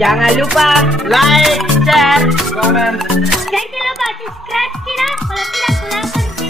Jangan lupa like, share, komen. Jangan lupa subscribe kita kalau tidak kulakan itu.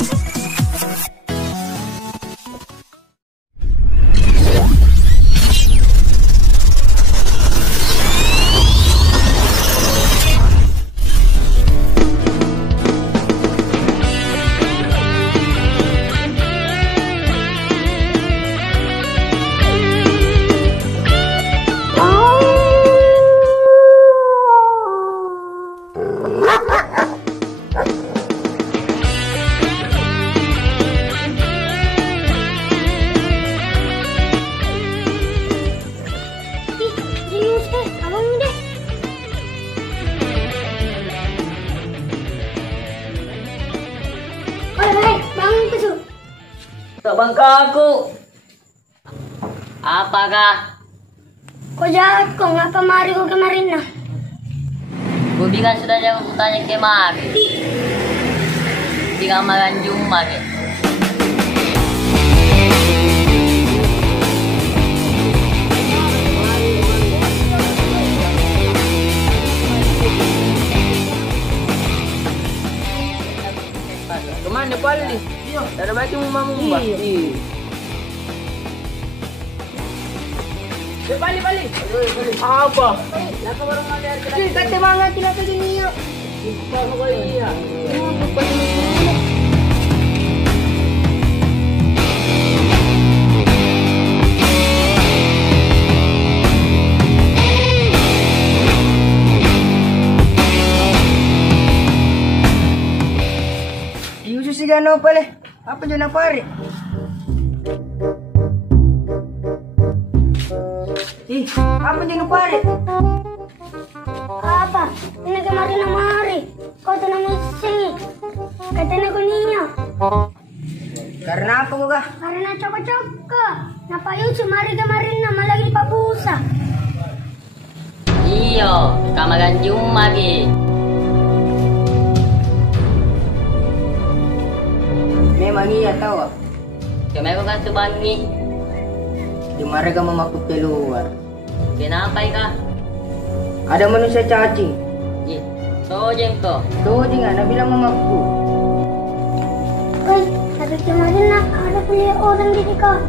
Bangka aku. Apakah? Kau jahat kau, ngapa mari kau kemarin nah? Bubi kan sudah jauh tanya kemari. Tinggal makan Jumat ya. Kemana paling? Ada baju mumba. Balik. Apa? Laka baru ada. Kata mga tilaka niyo. Iya. Yusu si gano pala. Apa dyan na pare? Apa dyan na pare? Apa? Ini kemarin na mari. Kau tu na misi. Kata na ko niyo. Karena apa mo ka? Karena coko-coko. Napayon si mari kemarin na malagi pabusa. Iyo, kamakan Jumat ya. Memang iya tahu. Kami ko kan tubangi. Di mereka memakut keluar. Kenapa ka? Ada manusia cacing. Ih, tojeng ko. Tuh jangan, nak bilang mamaku. Woi, tapi kemarin na ada punya orang di kau.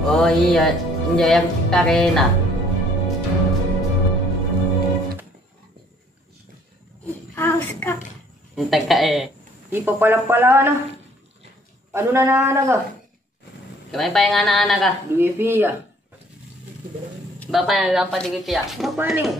Oh iya, yang karena. Haus kak. Entah ka eh. Di pala na. Ano na ka? Kami pa yung anak-anak ka. Dua via. Bapak yang gampang di ya. Apa nih?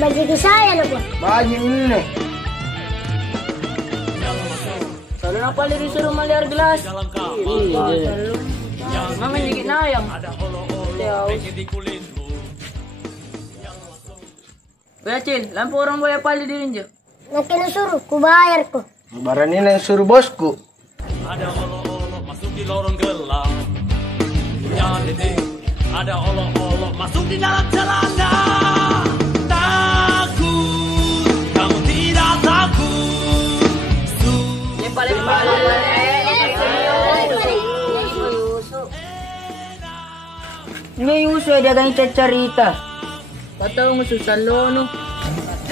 Bagi saya na po. Baju ini. Selalu apa lagi suruh meliar gelas? Iya. Mama dikit nayang. Kuya Cil, lampu orang boleh pali di rinjo. Nakinusuro, kubayar ko. Lebaran ini yang suruh bosku. Ada olok-olok masuk di lorong gelap. Punya dede. Ada olok-olok masuk di dalam celana. Takut, kamu tidak takut. Yang paling Ini Yusu dia kan cerita. Patau musuh salono.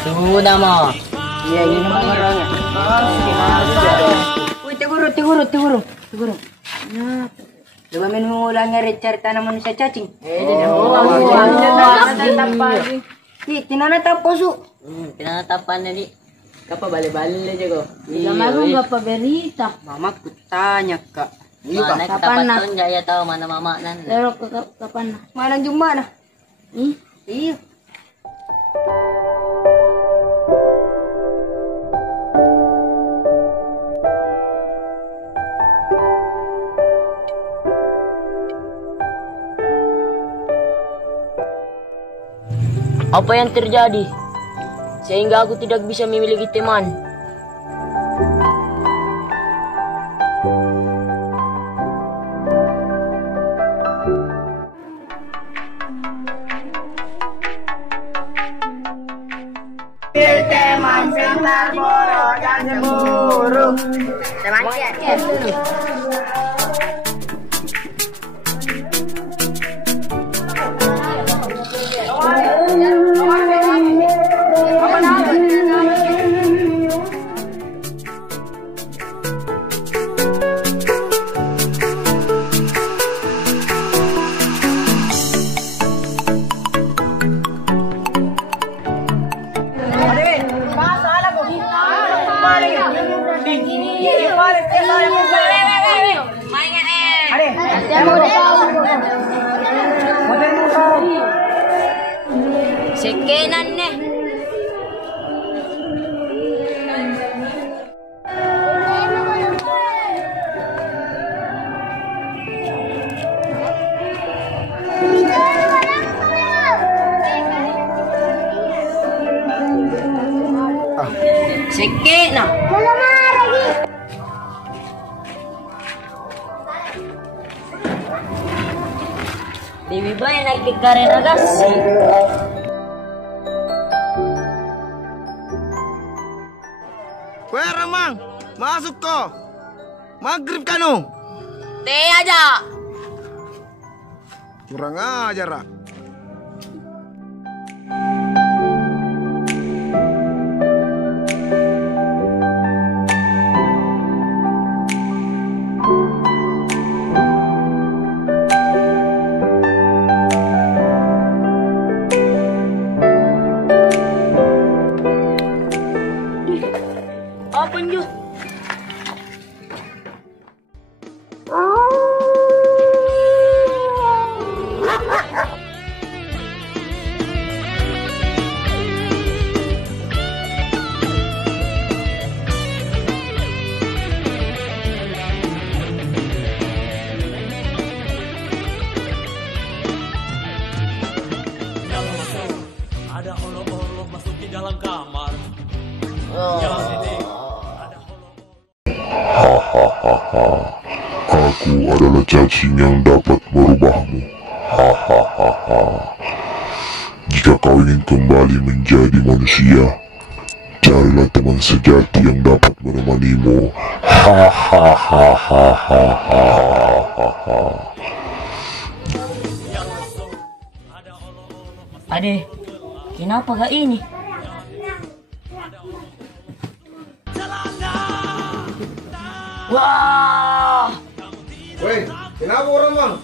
Sudah mo. Iya ini nama orangnya. Wih teguru. Nah, coba mengulangi cerita nama manusia cacing. Ih, tinana tapo su. Pinatapan na di. Kapa balik-balik aja kok. Gapa berita. Mama kutanya kak. Mana Kapan na? ketapat jaya tahu mana mama nan. Pero kapan na? Mana Jumana? Iya. Apa yang terjadi? Sehingga aku tidak bisa memiliki teman. Semangat ya. Sekenan nih. Sekenan. Dewi bayi naik ke karena gas. Weh Ramang, masuk kau. Maghrib kanu. Teh aja. Kurang ajar, Rak. Apa Ju? Ada olok-olok masuk di dalam kamar. Aku adalah cacing yang dapat merubahmu. Hahaha. Jika kau ingin kembali menjadi manusia, carilah teman sejati yang dapat menemanimu. Hahaha. Ade, kenapa gak ini? Wah, Weh, kenapa Ramang?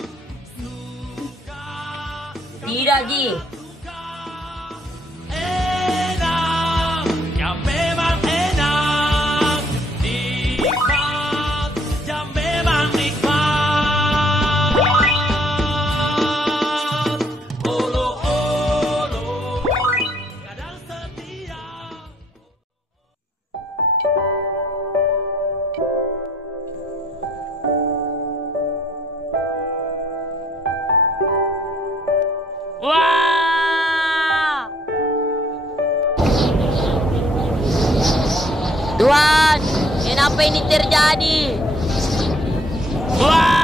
tidak Ji. Enak, yang memang enak, nikmat, yang memang nikmat. Olo-olo, kadang setia. Wah, Tuhan, kenapa ini terjadi? Wah.